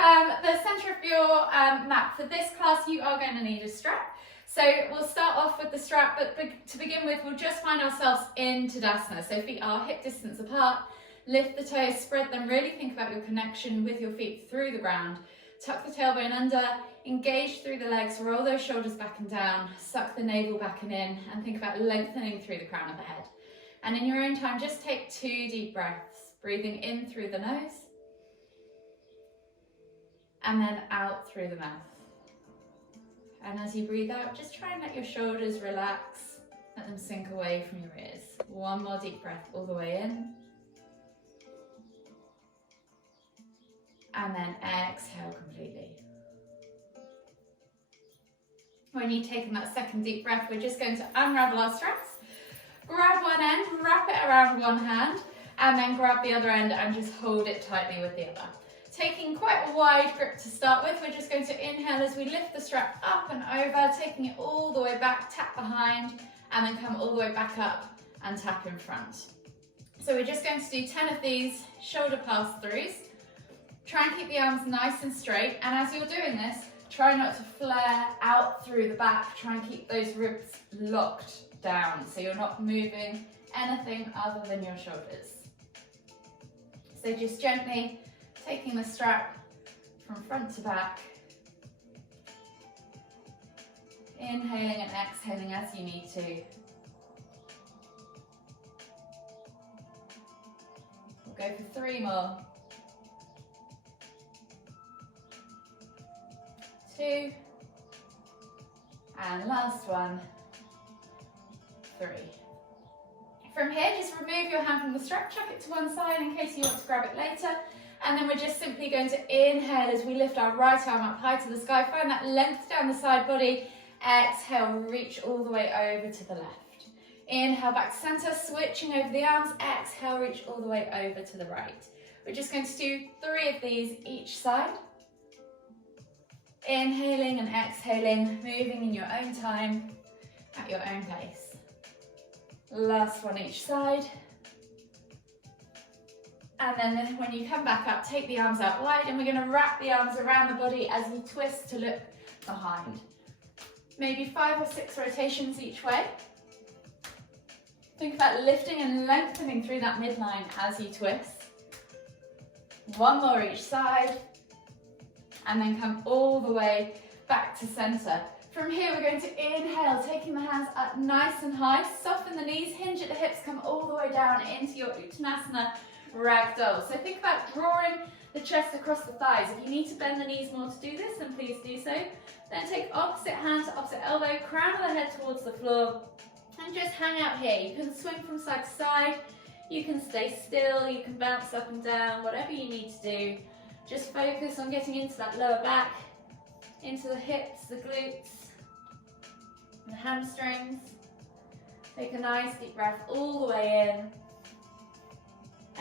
The centre of your mat for this class, you are going to need a strap. So we'll start off with the strap, but to begin with, we'll just find ourselves in Tadasana. So feet are hip distance apart, lift the toes, spread them, really think about your connection with your feet through the ground. Tuck the tailbone under, engage through the legs, roll those shoulders back and down, suck the navel back and in, and think about lengthening through the crown of the head. And in your own time, just take 2 deep breaths, breathing in through the nose, and then out through the mouth. And as you breathe out, just try and let your shoulders relax, let them sink away from your ears. 1 more deep breath all the way in. And then exhale completely. When you've taken that second deep breath, we're just going to unravel our straps. Grab one end, wrap it around one hand, and then grab the other end and just hold it tightly with the other. Taking quite a wide grip to start with, we're just going to inhale as we lift the strap up and over, taking it all the way back, tap behind, and then come all the way back up and tap in front. So we're just going to do 10 of these shoulder pass-throughs. Try and keep the arms nice and straight, and as you're doing this, try not to flare out through the back. Try and keep those ribs locked down, so you're not moving anything other than your shoulders. So just gently taking the strap from front to back, inhaling and exhaling as you need to. We'll go for 3 more. 2, and last one, 3. From here, just remove your hand from the strap, chuck it to one side in case you want to grab it later, and then we're just simply going to inhale as we lift our right arm up high to the sky, find that length down the side body, exhale, reach all the way over to the left. Inhale back to centre, switching over the arms, exhale, reach all the way over to the right. We're just going to do 3 of these each side. Inhaling and exhaling, moving in your own time, at your own pace. Last one each side. And then when you come back up, take the arms out wide, and we're going to wrap the arms around the body as you twist to look behind. Maybe 5 or 6 rotations each way. Think about lifting and lengthening through that midline as you twist. 1 more each side. And then come all the way back to center. From here, we're going to inhale, taking the hands up nice and high, soften the knees, hinge at the hips, come all the way down into your Uttanasana Ragdoll. So think about drawing the chest across the thighs. If you need to bend the knees more to do this, then please do so. Then take opposite hand to opposite elbow, crown of the head towards the floor, and just hang out here. You can swing from side to side, you can stay still, you can bounce up and down, whatever you need to do. Just focus on getting into that lower back, into the hips, the glutes, the hamstrings. Take a nice deep breath all the way in.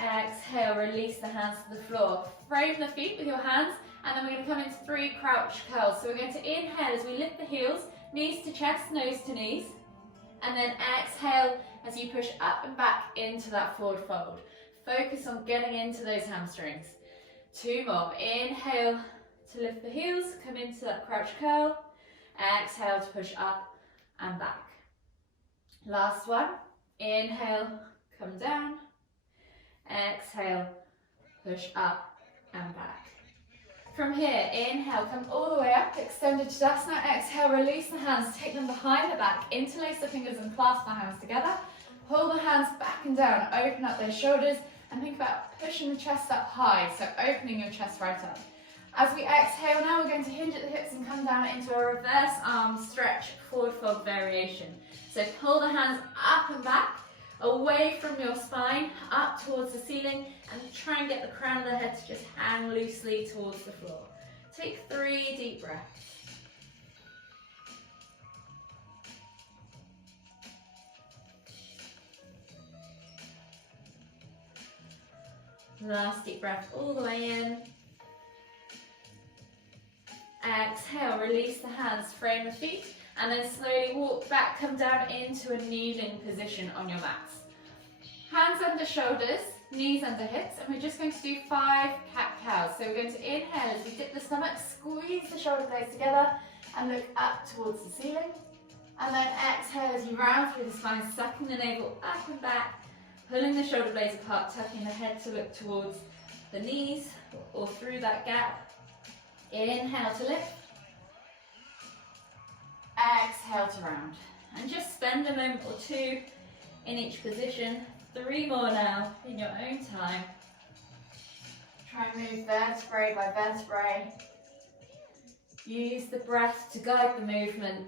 Exhale, release the hands to the floor. Frame the feet with your hands, and then we're going to come into 3 crouch curls. So we're going to inhale as we lift the heels, knees to chest, nose to knees. And then exhale as you push up and back into that forward fold. Focus on getting into those hamstrings. 2 more. Inhale to lift the heels, come into that crouch curl. Exhale to push up and back. Last one. Inhale, come down. Exhale, push up and back. From here, inhale, come all the way up, extended Tadasana. Exhale, release the hands, take them behind the back, interlace the fingers and clasp the hands together. Hold the hands back and down, open up those shoulders, and think about pushing the chest up high, so opening your chest right up. As we exhale now, we're going to hinge at the hips and come down into a reverse arm stretch forward fold variation. So pull the hands up and back, away from your spine, up towards the ceiling, and try and get the crown of the head to just hang loosely towards the floor. Take 3 deep breaths. Last deep breath all the way in. Exhale, release the hands, frame the feet, and then slowly walk back, come down into a kneeling position on your mats. Hands under shoulders, knees under hips, and we're just going to do 5 cat-cows. So we're going to inhale as we dip the stomach, squeeze the shoulder blades together and look up towards the ceiling. And then exhale as you round through the spine, sucking the navel up and back, pulling the shoulder blades apart, tucking the head to look towards the knees or through that gap. Inhale to lift. Exhale to round. And just spend a moment or two in each position. 3 more now in your own time. Try and move vertebrae by vertebrae. Use the breath to guide the movement.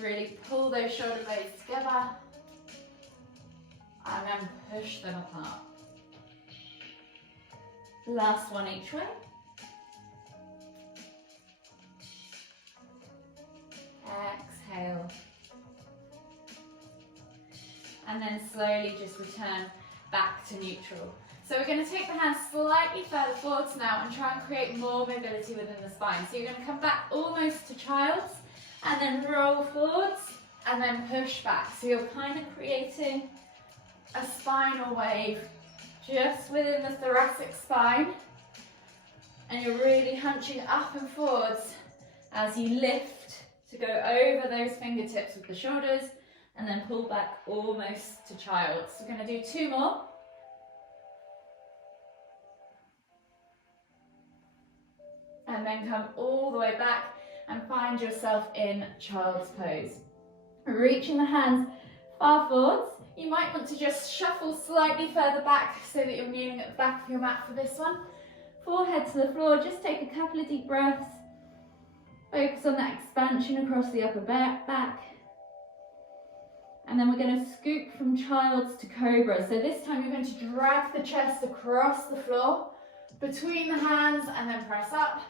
Really pull those shoulder blades together and then push them apart. Last one each way. Exhale. And then slowly just return back to neutral. So we're going to take the hands slightly further forwards now and try and create more mobility within the spine. So you're going to come back almost to child's and then roll forwards and then push back. So you're kind of creating a spinal wave just within the thoracic spine, and you're really hunching up and forwards as you lift to go over those fingertips with the shoulders and then pull back almost to child. So we're going to do 2 more. And then come all the way back and find yourself in child's pose. Reaching the hands far forwards. You might want to just shuffle slightly further back so that you're kneeling at the back of your mat for this one. Forehead to the floor, just take a couple of deep breaths. Focus on that expansion across the upper back. And then we're going to scoop from child's to cobra. So this time you're going to drag the chest across the floor, between the hands, and then press up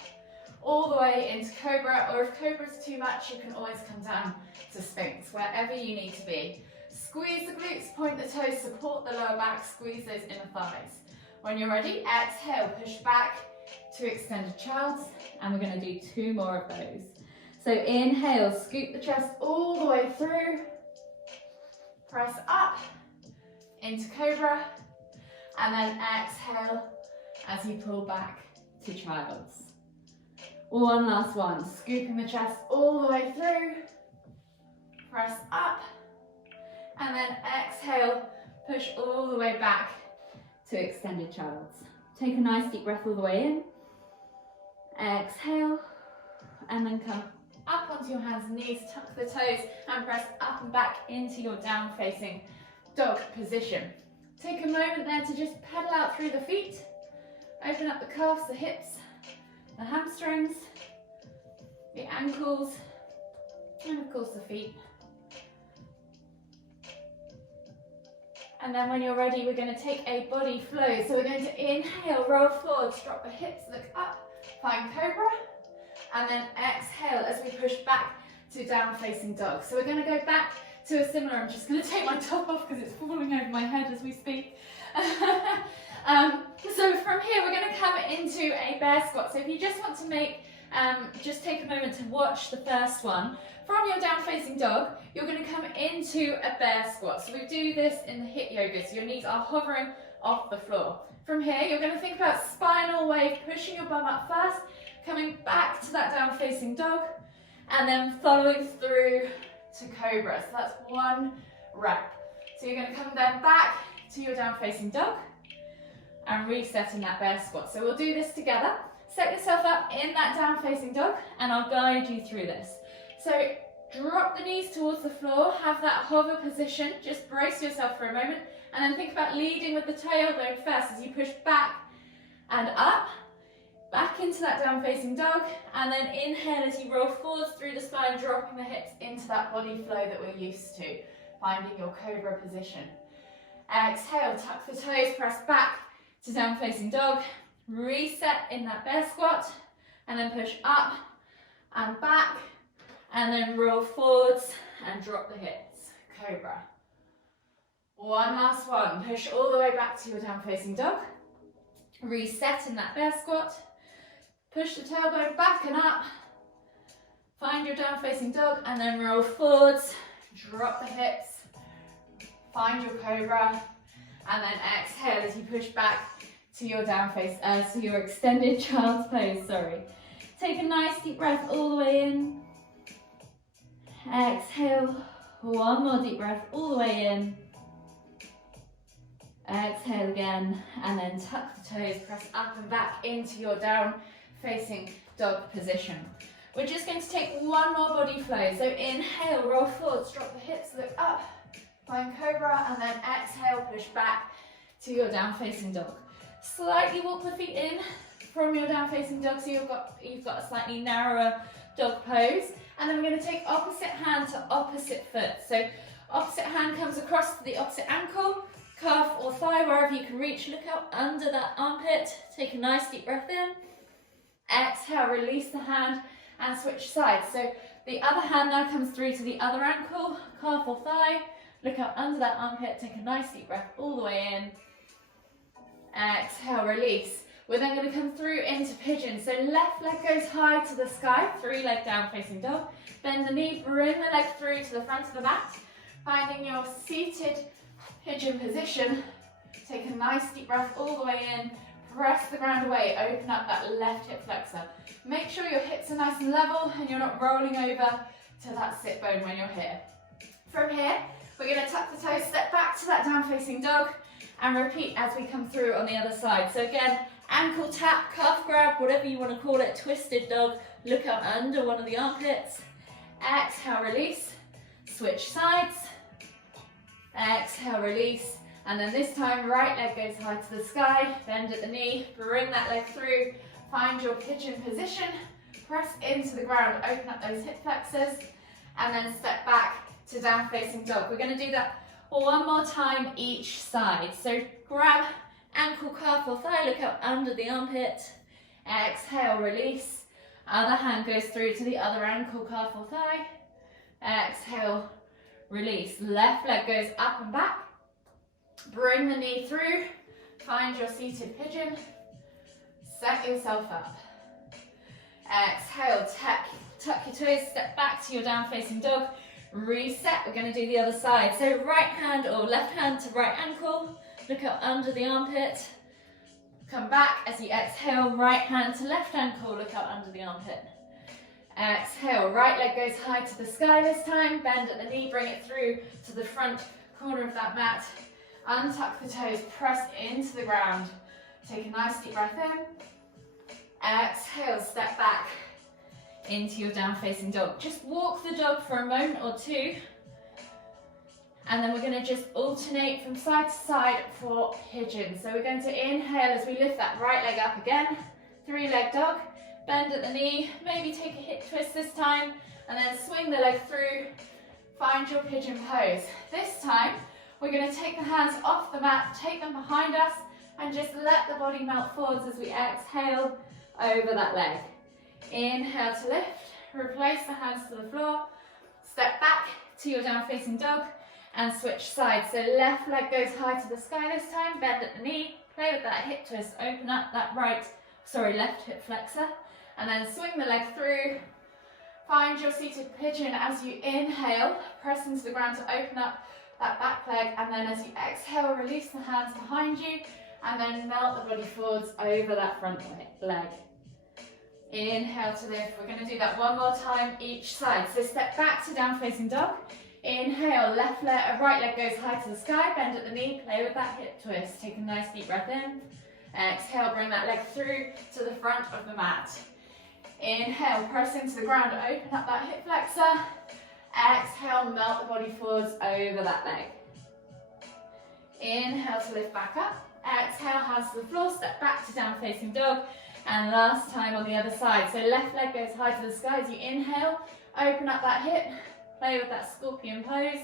all the way into cobra, or if cobra is too much, you can always come down to sphinx, wherever you need to be. Squeeze the glutes, point the toes, support the lower back, squeeze those inner thighs. When you're ready, exhale, push back to extended child's, and we're going to do 2 more of those. So inhale, scoop the chest all the way through, press up into cobra, and then exhale as you pull back to child's. One last one, scooping the chest all the way through, press up, and then exhale, push all the way back to extended child's. Take a nice deep breath all the way in, exhale, and then come up onto your hands and knees, tuck the toes, and press up and back into your down facing dog position. Take a moment there to just pedal out through the feet, open up the calves, the hips, the hamstrings, the ankles, and of course the feet. And then when you're ready, we're going to take a body flow. So we're going to inhale, roll forwards, drop the hips, look up, find cobra, and then exhale as we push back to down facing dog. So we're going to go back to a similar, I'm just going to take my top off because it's falling over my head as we speak. So from here we're going to come into a bear squat. So if you just want to make, just take a moment to watch the first one. From your down facing dog, you're going to come into a bear squat. So we do this in the HIIT yoga, so your knees are hovering off the floor. From here you're going to think about spinal wave, pushing your bum up first, coming back to that down facing dog, and then following through to cobra. So that's 1 rep. So you're going to come then back to your down facing dog and reset in that bear squat. So we'll do this together. Set yourself up in that down facing dog and I'll guide you through this. So drop the knees towards the floor, have that hover position, just brace yourself for a moment, and then think about leading with the tailbone first as you push back and up, back into that down facing dog, and then inhale as you roll forwards through the spine, dropping the hips into that body flow that we're used to, finding your cobra position. Exhale, tuck the toes, press back to down facing dog, reset in that bear squat, and then push up and back, and then roll forwards and drop the hips, cobra. 1 last one, push all the way back to your down facing dog, reset in that bear squat, push the tailbone back and up, find your down facing dog, and then roll forwards, drop the hips, find your cobra, and then exhale as you push back to your down face, to your extended child's pose, sorry. Take a nice deep breath all the way in. Exhale, one more deep breath all the way in. Exhale again, and then tuck the toes, press up and back into your down facing dog position. We're just going to take one more body flow. So inhale, roll forwards, drop the hips, look up, find cobra, and then exhale, push back to your down facing dog. Slightly walk the feet in from your down facing dog, so you've got a slightly narrower dog pose. And then we're going to take opposite hand to opposite foot. So opposite hand comes across to the opposite ankle, calf or thigh, wherever you can reach. Look out under that armpit. Take a nice deep breath in. Exhale, release the hand and switch sides. So the other hand now comes through to the other ankle, calf or thigh. Look out under that armpit. Take a nice deep breath all the way in. Exhale, release. We're then going to come through into pigeon. So left leg goes high to the sky, 3-leg down facing dog. Bend the knee, bring the leg through to the front of the mat. Finding your seated pigeon position. Take a nice deep breath all the way in. Press the ground away, open up that left hip flexor. Make sure your hips are nice and level and you're not rolling over to that sit bone when you're here. From here, we're going to tuck the toes, step back to that down facing dog, and repeat as we come through on the other side. So again, ankle tap, calf grab, whatever you want to call it, twisted dog. Look up under one of the armpits. Exhale, release. Switch sides. Exhale, release. And then this time, right leg goes high to the sky, bend at the knee, bring that leg through, find your pigeon position, press into the ground, open up those hip flexors, and then step back to down facing dog. We're going to do that one more time each side. So grab ankle, calf or thigh, look up under the armpit, exhale, release. Other hand goes through to the other ankle, calf or thigh, exhale, release. Left leg goes up and back. Bring the knee through, find your seated pigeon, set yourself up. Exhale, tuck your toes, step back to your down facing dog, reset. We're going to do the other side. So right hand or left hand to right ankle, look up under the armpit, come back as you exhale, right hand to left ankle, look up under the armpit. Exhale, right leg goes high to the sky this time, bend at the knee, bring it through to the front corner of that mat. Untuck the toes, press into the ground. Take a nice deep breath in. Exhale, step back into your down facing dog. Just walk the dog for a moment or two. And then we're going to just alternate from side to side for pigeon. So we're going to inhale as we lift that right leg up again. 3-leg dog. Bend at the knee. Maybe take a hip twist this time. And then swing the leg through. Find your pigeon pose. This time, we're going to take the hands off the mat, take them behind us, and just let the body melt forwards as we exhale over that leg. Inhale to lift, replace the hands to the floor, step back to your down facing dog, and switch sides. So left leg goes high to the sky this time, bend at the knee, play with that hip twist, open up that left hip flexor, and then swing the leg through. Find your seated pigeon as you inhale, press into the ground to open up that back leg, and then as you exhale, release the hands behind you, and then melt the body forwards over that front leg. Inhale to lift. We're going to do that one more time each side. So step back to down facing dog. Inhale, right leg goes high to the sky, bend at the knee, play with that hip twist. Take a nice deep breath in. Exhale, bring that leg through to the front of the mat. Inhale, press into the ground, open up that hip flexor. Exhale, melt the body forwards over that leg. Inhale to lift back up. Exhale, hands to the floor, step back to down facing dog. And last time on the other side. So left leg goes high to the sky as you inhale. Open up that hip, play with that scorpion pose.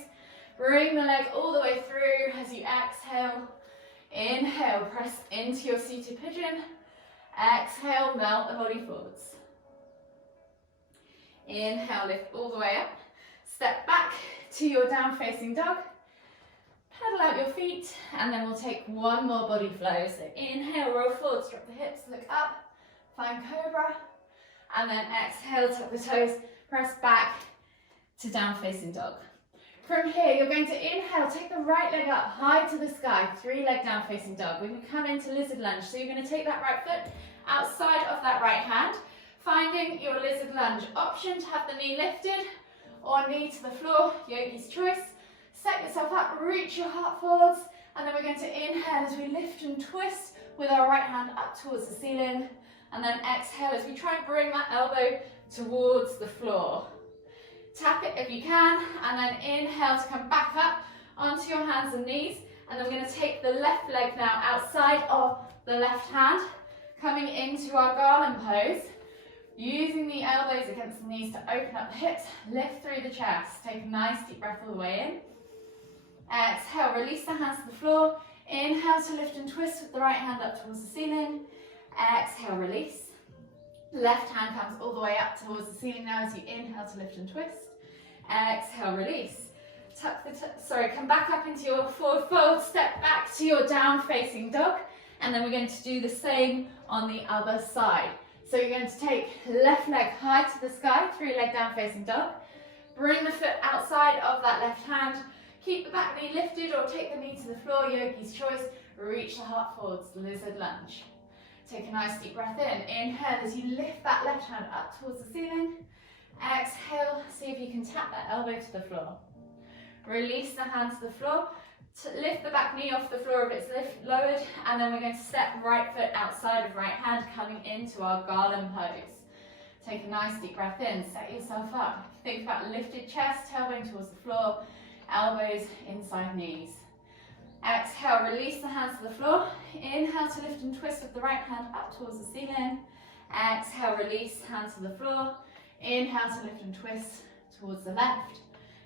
Bring the leg all the way through as you exhale. Inhale, press into your seated pigeon. Exhale, melt the body forwards. Inhale, lift all the way up. Step back to your down facing dog. Paddle out your feet, and then we'll take one more body flow. So inhale, roll forwards, drop the hips, look up, find cobra, and then exhale, tuck the toes, press back to down facing dog. From here, you're going to inhale, take the right leg up, high to the sky, 3-leg down facing dog. We're going to come into lizard lunge. So you're going to take that right foot outside of that right hand, finding your lizard lunge. Option to have the knee lifted or knee to the floor, yogi's choice. Set yourself up, reach your heart forwards, and then we're going to inhale as we lift and twist with our right hand up towards the ceiling, and then exhale as we try and bring that elbow towards the floor. Tap it if you can, and then inhale to come back up onto your hands and knees, and then we're going to take the left leg now outside of the left hand, coming into our garland pose, using the elbows against the knees to open up the hips, lift through the chest. Take a nice deep breath all the way in. Exhale, release the hands to the floor. Inhale to lift and twist with the right hand up towards the ceiling. Exhale, release. Left hand comes all the way up towards the ceiling now as you inhale to lift and twist. Exhale, release. Come back up into your forward fold, step back to your down facing dog, and then we're going to do the same on the other side. So you're going to take left leg high to the sky, 3-leg down facing dog. Bring the foot outside of that left hand. Keep the back knee lifted or take the knee to the floor, yogi's choice. Reach the heart forwards, lizard lunge. Take a nice deep breath in. Inhale as you lift that left hand up towards the ceiling. Exhale, see if you can tap that elbow to the floor. Release the hand to the floor. Lift the back knee off the floor if it's lowered, and then we're going to step right foot outside of right hand, coming into our garland pose. Take a nice deep breath in, set yourself up. Think about lifted chest, tailbone towards the floor, elbows inside knees. Exhale, release the hands to the floor. Inhale to lift and twist with the right hand up towards the ceiling. Exhale, release, hands to the floor. Inhale to lift and twist towards the left.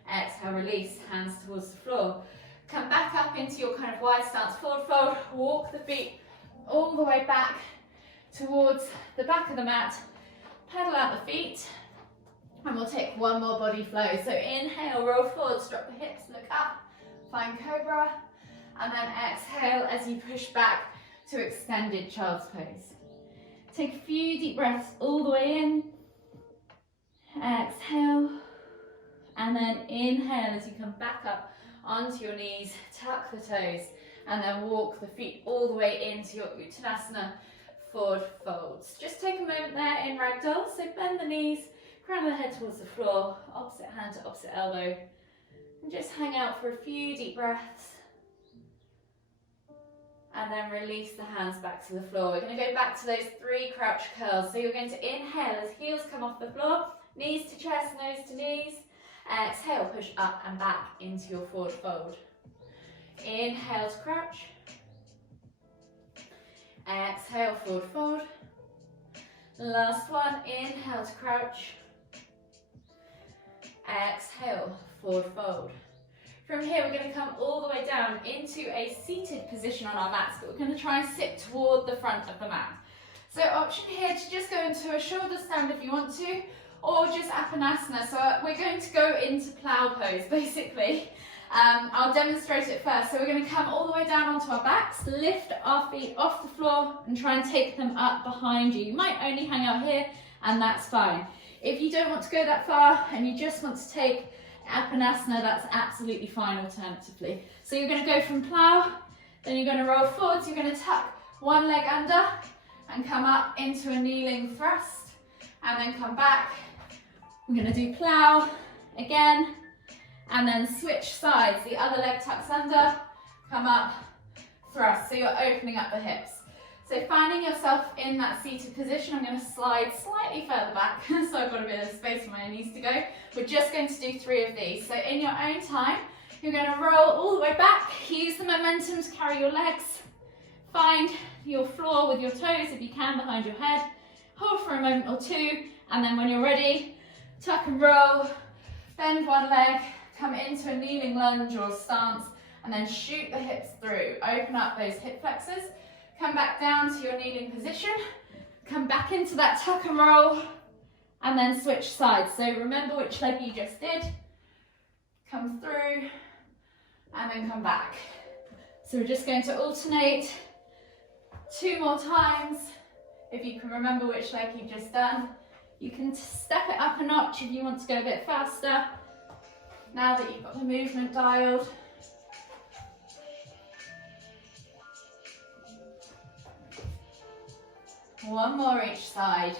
Exhale, release, hands towards the floor. Come back up into your kind of wide stance, forward fold. Walk the feet all the way back towards the back of the mat. Pedal out the feet. And we'll take one more body flow. So inhale, roll forwards, drop the hips, look up, find cobra. And then exhale as you push back to extended child's pose. Take a few deep breaths all the way in. Exhale. And then inhale as you come back up onto your knees, tuck the toes, and then walk the feet all the way into your Uttanasana forward folds. Just take a moment there in ragdoll. So bend the knees, crown of the head towards the floor, opposite hand to opposite elbow, and just hang out for a few deep breaths. And then release the hands back to the floor. We're going to go back to those 3 crouch curls. So you're going to inhale as heels come off the floor, knees to chest, nose to knees. Exhale, push up and back into your forward fold. Inhale to crouch. Exhale, forward fold. Last one, inhale to crouch. Exhale, forward fold. From here, we're going to come all the way down into a seated position on our mats, but we're going to try and sit toward the front of the mat. So option here to just go into a shoulder stand if you want to, or just Apanasana. So we're going to go into plow pose, basically. I'll demonstrate it first. So we're going to come all the way down onto our backs, lift our feet off the floor and try and take them up behind you. You might only hang out here, and that's fine. If you don't want to go that far and you just want to take Apanasana, that's absolutely fine alternatively. So you're going to go from plow, then you're going to roll forwards, you're going to tuck one leg under and come up into a kneeling thrust, and then come back. We're going to do plow again, and then switch sides. The other leg tucks under, come up, thrust. So you're opening up the hips. So finding yourself in that seated position, I'm going to slide slightly further back, so I've got a bit of space for my knees to go. We're just going to do 3 of these. So in your own time, you're going to roll all the way back, use the momentum to carry your legs, find your floor with your toes if you can behind your head, hold for a moment or 2, and then when you're ready, tuck and roll, bend one leg, come into a kneeling lunge or stance, and then shoot the hips through. Open up those hip flexors, come back down to your kneeling position, come back into that tuck and roll, and then switch sides. So remember which leg you just did, come through, and then come back. So we're just going to alternate 2 more times. If you can remember which leg you've just done, you can step it up a notch if you want to go a bit faster. Now that you've got the movement dialed. One more each side.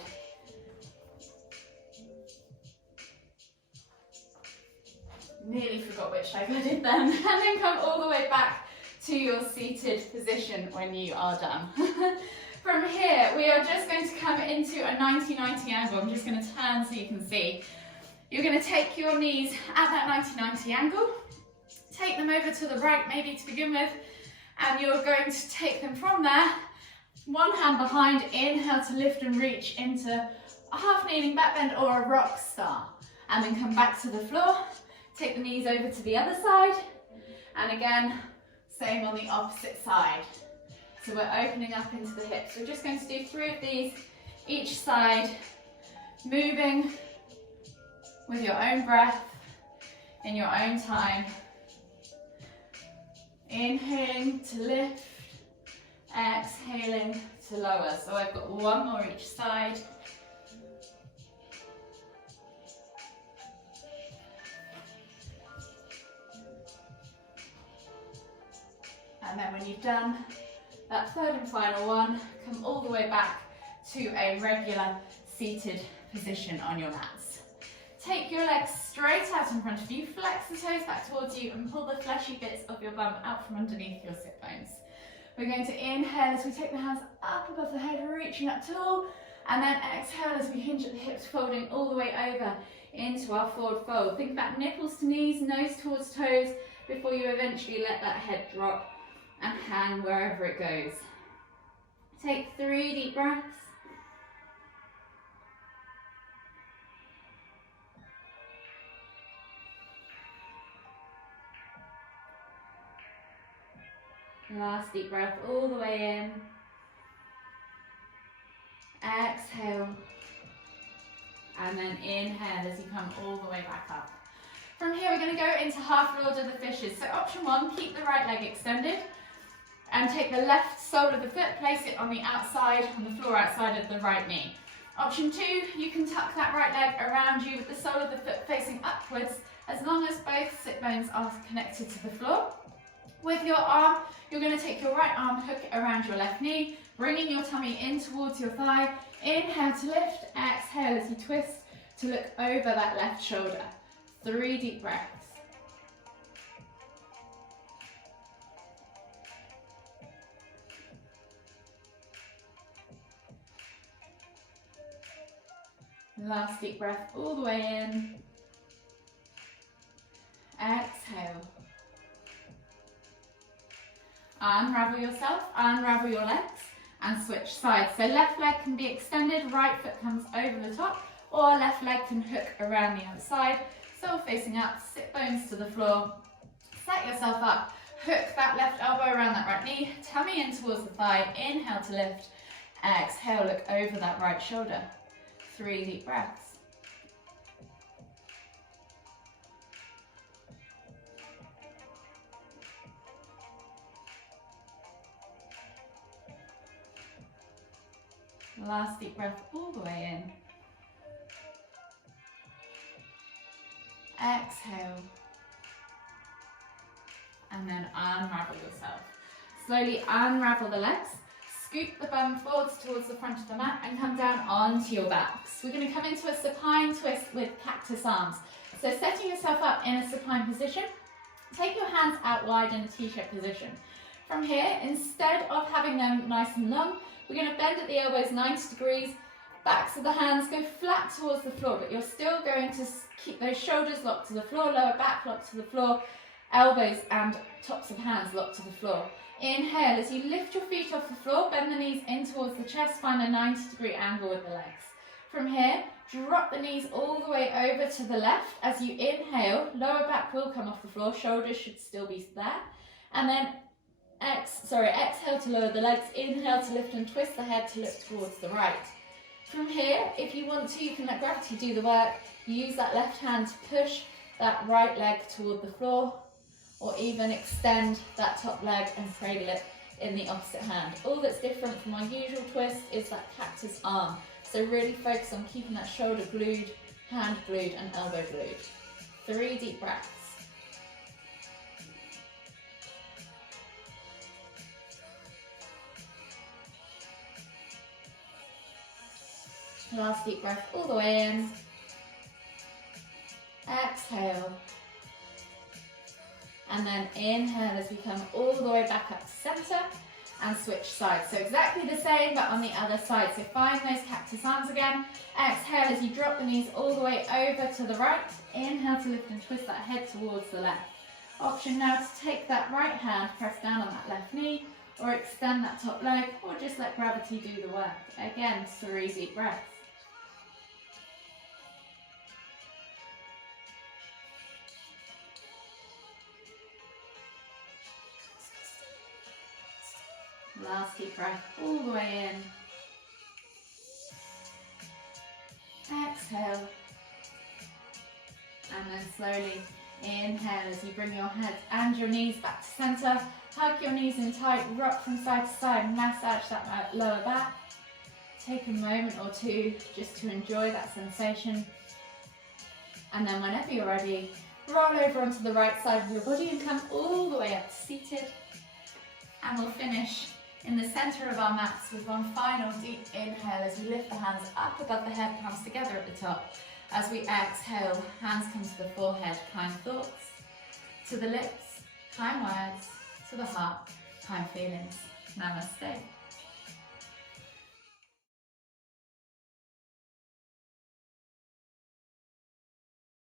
Nearly forgot which leg I did then. And then come all the way back to your seated position when you are done. From here, we are just going to come into a 90-90 angle. I'm just going to turn so you can see. You're going to take your knees at that 90-90 angle, take them over to the right maybe to begin with, and you're going to take them from there, one hand behind, inhale to lift and reach into a half kneeling back bend or a rock star, and then come back to the floor, take the knees over to the other side, and again, same on the opposite side. So we're opening up into the hips. We're just going to do 3 of these each side, moving with your own breath, in your own time. Inhaling to lift, exhaling to lower. So I've got one more each side. And then when you've done that third and final one, come all the way back to a regular seated position on your mats. Take your legs straight out in front of you, flex the toes back towards you and pull the fleshy bits of your bum out from underneath your sit bones. We're going to inhale as we take the hands up above the head, reaching up tall, and then exhale as we hinge at the hips, folding all the way over into our forward fold. Think about nipples to knees, nose towards toes, before you eventually let that head drop and hang wherever it goes. Take 3 deep breaths. Last deep breath all the way in. Exhale. And then inhale as you come all the way back up. From here, we're going to go into half Lord of the Fishes. So option 1, keep the right leg extended and take the left sole of the foot, place it on the outside, on the floor outside of the right knee. Option 2, you can tuck that right leg around you with the sole of the foot facing upwards, as long as both sit bones are connected to the floor. With your arm, you're going to take your right arm, hook it around your left knee, bringing your tummy in towards your thigh. Inhale to lift, exhale as you twist to look over that left shoulder. 3 deep breaths. Last deep breath all the way in. Exhale. Unravel yourself, unravel your legs and switch sides. So left leg can be extended, right foot comes over the top, or left leg can hook around the outside. Sole facing up, sit bones to the floor. Set yourself up, hook that left elbow around that right knee, tummy in towards the thigh, inhale to lift, exhale, look over that right shoulder. 3 deep breaths. Last deep breath all the way in. Exhale. And then unravel yourself. Slowly unravel the legs. Scoop the bum forwards towards the front of the mat and come down onto your backs. We're going to come into a supine twist with cactus arms. So setting yourself up in a supine position, take your hands out wide in a t-shirt position. From here, instead of having them nice and long, we're going to bend at the elbows 90 degrees, backs of the hands go flat towards the floor, but you're still going to keep those shoulders locked to the floor, lower back locked to the floor, elbows and tops of hands locked to the floor. Inhale as you lift your feet off the floor, bend the knees in towards the chest, find a 90-degree angle with the legs. From here, drop the knees all the way over to the left. As you inhale, lower back will come off the floor, shoulders should still be there. And then exhale to lower the legs, inhale to lift and twist the head to look towards the right. From here, if you want to, you can let gravity do the work. Use that left hand to push that right leg toward the floor, or even extend that top leg and cradle it in the opposite hand. All that's different from our usual twist is that cactus arm. So really focus on keeping that shoulder glued, hand glued and elbow glued. 3 deep breaths. Last deep breath all the way in. Exhale. And then inhale as we come all the way back up to center and switch sides. So exactly the same, but on the other side. So find those cactus arms again. Exhale as you drop the knees all the way over to the right. Inhale to lift and twist that head towards the left. Option now to take that right hand, press down on that left knee, or extend that top leg, or just let gravity do the work. Again, 3 deep breaths. Last deep breath all the way in. Exhale. And then slowly inhale as you bring your head and your knees back to center. Hug your knees in tight, rock from side to side, massage that lower back. Take a moment or two just to enjoy that sensation. And then whenever you're ready, roll over onto the right side of your body and come all the way up to seated. And we'll finish in the center of our mats with one final deep inhale as we lift the hands up above the head, palms together at the top. As we exhale, hands come to the forehead, kind thoughts, to the lips, kind words, to the heart, kind feelings. Namaste.